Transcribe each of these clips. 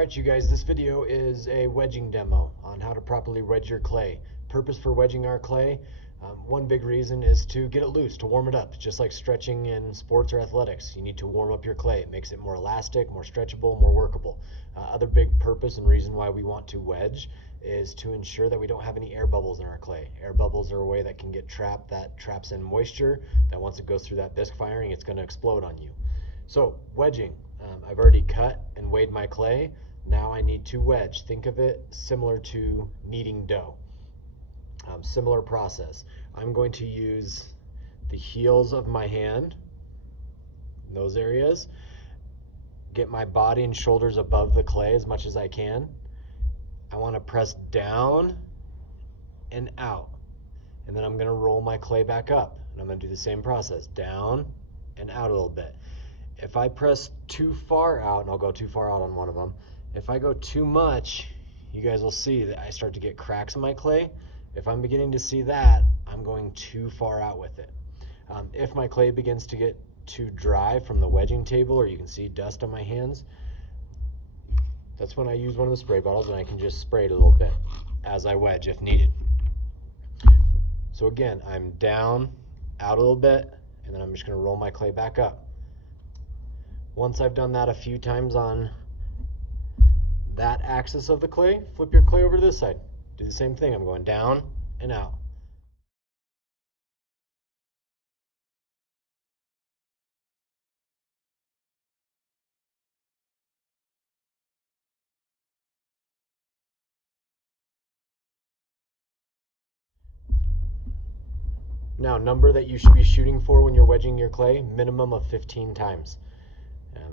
Alright you guys, this video is a wedging demo on how to properly wedge your clay. Purpose for wedging our clay, one big reason is to get it loose, to warm it up, just like stretching in sports or athletics. You need to warm up your clay. It makes it more elastic, more stretchable, more workable. Other big purpose and reason why we want to wedge is to ensure that we don't have any air bubbles in our clay. Air bubbles are a way that can get trapped, that traps in moisture, that once it goes through that bisque firing, it's going to explode on you. So wedging, I've already cut and weighed my clay. Now I need to wedge. Think of it similar to kneading dough. Similar process. I'm going to use the heels of my hand, those areas, get my body and shoulders above the clay as much as I can. I want to press down and out, and then I'm going to roll my clay back up, and I'm going to do the same process, down and out a little bit. If I press too far out, and I'll go too far out on one of them, if I go too much, you guys will see that I start to get cracks in my clay. If I'm beginning to see that, I'm going too far out with it. If my clay begins to get too dry from the wedging table, or you can see dust on my hands, that's when I use one of the spray bottles, and I can just spray it a little bit as I wedge if needed. So again, I'm down, out a little bit, and then I'm just going to roll my clay back up. Once I've done that a few times on that axis of the clay, flip your clay over to this side. Do the same thing. I'm going down and out. Now, number that you should be shooting for when you're wedging your clay, minimum of 15 times.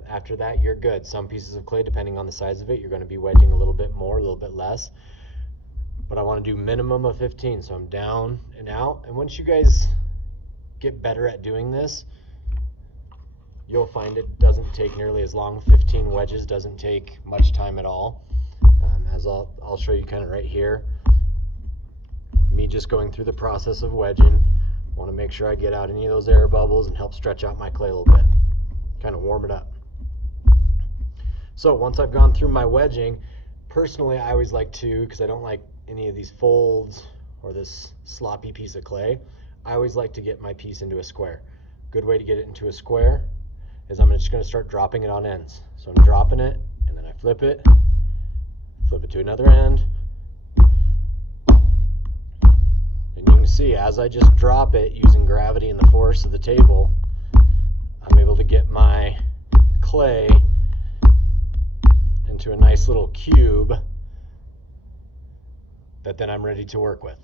After that, you're good. Some pieces of clay, depending on the size of it, you're going to be wedging a little bit more, a little bit less. But I want to do minimum of 15, so I'm down and out. And once you guys get better at doing this, you'll find it doesn't take nearly as long. 15 wedges doesn't take much time at all. As I'll show you kind of right here. Me just going through the process of wedging. Want to make sure I get out any of those air bubbles and help stretch out my clay a little bit. Kind of warm it up. So once I've gone through my wedging, personally I always like to, because I don't like any of these folds or this sloppy piece of clay, I always like to get my piece into a square. Good way to get it into a square is I'm just going to start dropping it on ends. So I'm dropping it, and then I flip it to another end, and you can see as I just drop it using gravity and the force of the table, I'm able to get my clay into a nice little cube that then I'm ready to work with.